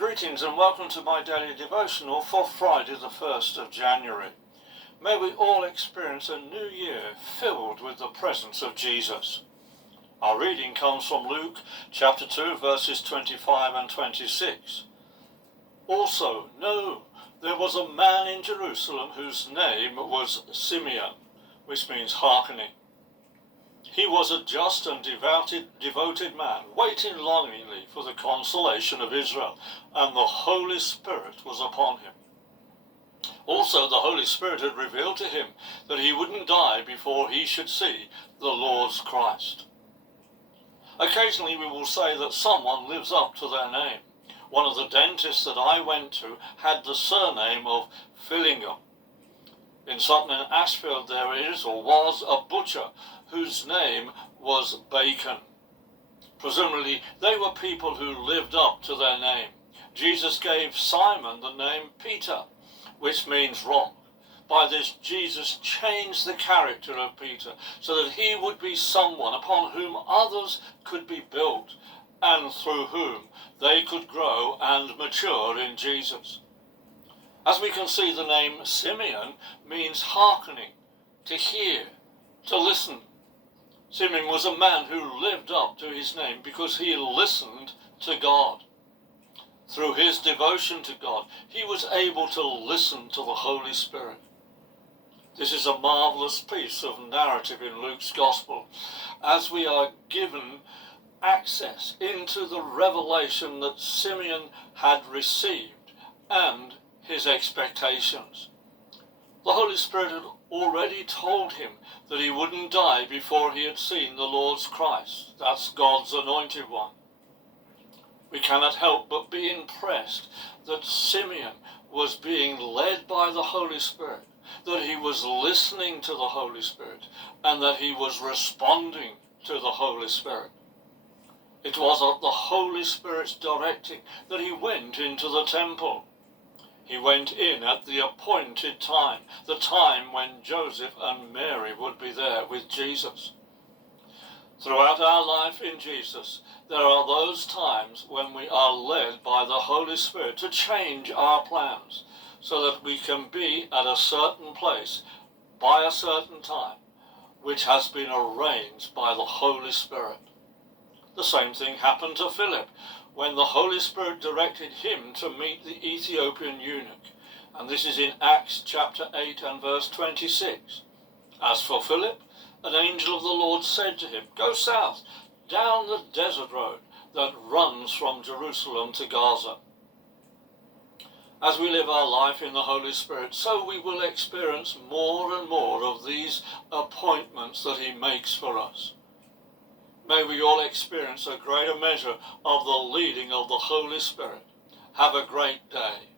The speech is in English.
Greetings and welcome to my daily devotional for Friday the 1st of January. May we all experience a new year filled with the presence of Jesus. Our reading comes from Luke chapter 2 verses 25 and 26. Also, know there was a man in Jerusalem whose name was Simeon, which means hearkening. He was a just and devoted man, waiting longingly for the consolation of Israel, and the Holy Spirit was upon him. Also, the Holy Spirit had revealed to him that he wouldn't die before he should see the Lord's Christ. Occasionally we will say that someone lives up to their name. One of the dentists that I went to had the surname of Fillingham. In Sutton and Ashfield there is or was a butcher whose name was Bacon. Presumably they were people who lived up to their name. Jesus gave Simon the name Peter, which means rock. By this, Jesus changed the character of Peter so that he would be someone upon whom others could be built and through whom they could grow and mature in Jesus. As we can see, the name Simeon means hearkening, to hear, to listen. Simeon was a man who lived up to his name because he listened to God. Through his devotion to God, he was able to listen to the Holy Spirit. This is a marvelous piece of narrative in Luke's Gospel, as we are given access into the revelation that Simeon had received and his expectations. The Holy Spirit had already told him that he wouldn't die before he had seen the Lord's Christ. That's God's anointed one. We cannot help but be impressed that Simeon was being led by the Holy Spirit, that he was listening to the Holy Spirit, and that he was responding to the Holy Spirit. It was at the Holy Spirit's directing that he went into the temple. He went in at the appointed time, the time when Joseph and Mary would be there with Jesus. Throughout our life in Jesus, there are those times when we are led by the Holy Spirit to change our plans so that we can be at a certain place by a certain time, which has been arranged by the Holy Spirit. The same thing happened to Philip when the Holy Spirit directed him to meet the Ethiopian eunuch. And this is in Acts chapter 8 and verse 26. As for Philip, an angel of the Lord said to him, "Go south, down the desert road that runs from Jerusalem to Gaza." As we live our life in the Holy Spirit, so we will experience more and more of these appointments that he makes for us. May we all experience a greater measure of the leading of the Holy Spirit. Have a great day.